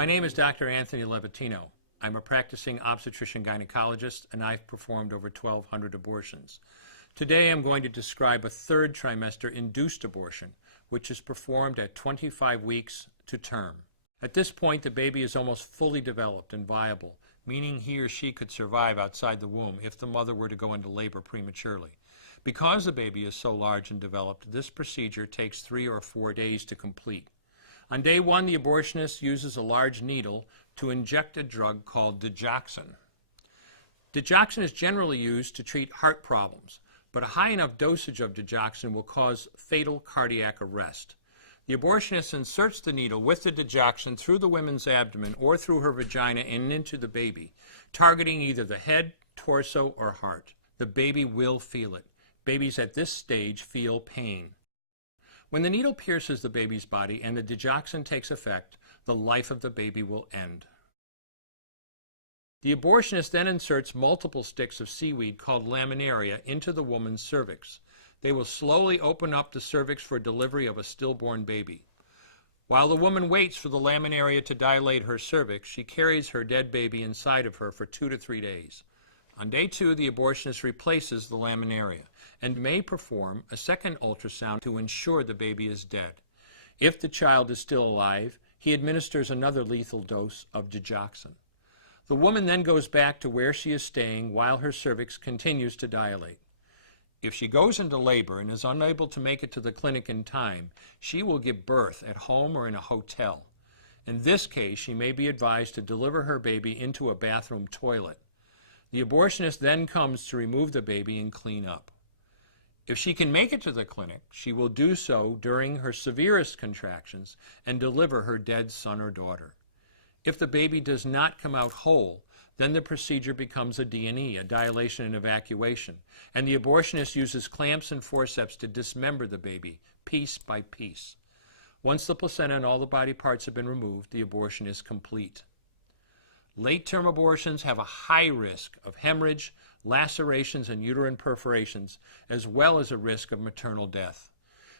My name is Dr. Anthony Levatino. I'm a practicing obstetrician-gynecologist, and I've performed over 1,200 abortions. Today I'm going to describe a third trimester induced abortion, which is performed at 25 weeks to term. At this point, the baby is almost fully developed and viable, meaning he or she could survive outside the womb if the mother were to go into labor prematurely. Because the baby is so large and developed, this procedure takes 3 or 4 days to complete. On day 1, the abortionist uses a large needle to inject a drug called digoxin. Digoxin is generally used to treat heart problems, but a high enough dosage of digoxin will cause fatal cardiac arrest. The abortionist inserts the needle with the digoxin through the woman's abdomen or through her vagina and into the baby, targeting either the head, torso, or heart. The baby will feel it. Babies at this stage feel pain. When the needle pierces the baby's body and the digoxin takes effect, the life of the baby will end. The abortionist then inserts multiple sticks of seaweed called laminaria into the woman's cervix. They will slowly open up the cervix for delivery of a stillborn baby. While the woman waits for the laminaria to dilate her cervix, she carries her dead baby inside of her for 2 to 3 days. On day 2, the abortionist replaces the laminaria and may perform a second ultrasound to ensure the baby is dead. If the child is still alive, he administers another lethal dose of digoxin. The woman then goes back to where she is staying while her cervix continues to dilate. If she goes into labor and is unable to make it to the clinic in time, she will give birth at home or in a hotel. In this case, she may be advised to deliver her baby into a bathroom toilet. The abortionist then comes to remove the baby and clean up. If she can make it to the clinic, she will do so during her severest contractions and deliver her dead son or daughter. If the baby does not come out whole, then the procedure becomes a D&E, a dilation and evacuation, and the abortionist uses clamps and forceps to dismember the baby, piece by piece. Once the placenta and all the body parts have been removed, the abortion is complete. Late-term abortions have a high risk of hemorrhage, lacerations, and uterine perforations, as well as a risk of maternal death.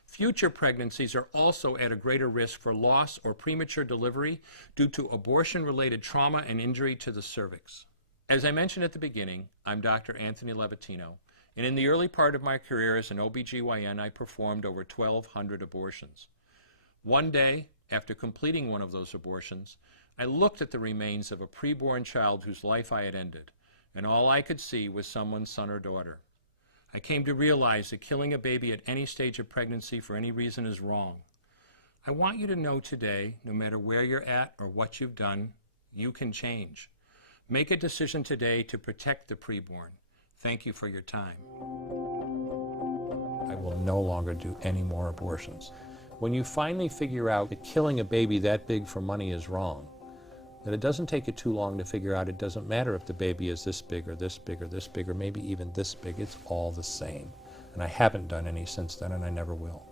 Future pregnancies are also at a greater risk for loss or premature delivery due to abortion-related trauma and injury to the cervix. As I mentioned at the beginning, I'm Dr. Anthony Levatino, and in the early part of my career as an OBGYN, I performed over 1,200 abortions. One day, after completing one of those abortions, I looked at the remains of a preborn child whose life I had ended, and all I could see was someone's son or daughter. I came to realize that killing a baby at any stage of pregnancy for any reason is wrong. I want you to know today, no matter where you're at or what you've done, you can change. Make a decision today to protect the preborn. Thank you for your time. I will no longer do any more abortions. When you finally figure out that killing a baby that big for money is wrong, that it doesn't take you too long to figure out it doesn't matter if the baby is this big or this big or this big or maybe even this big, it's all the same. And I haven't done any since then, and I never will.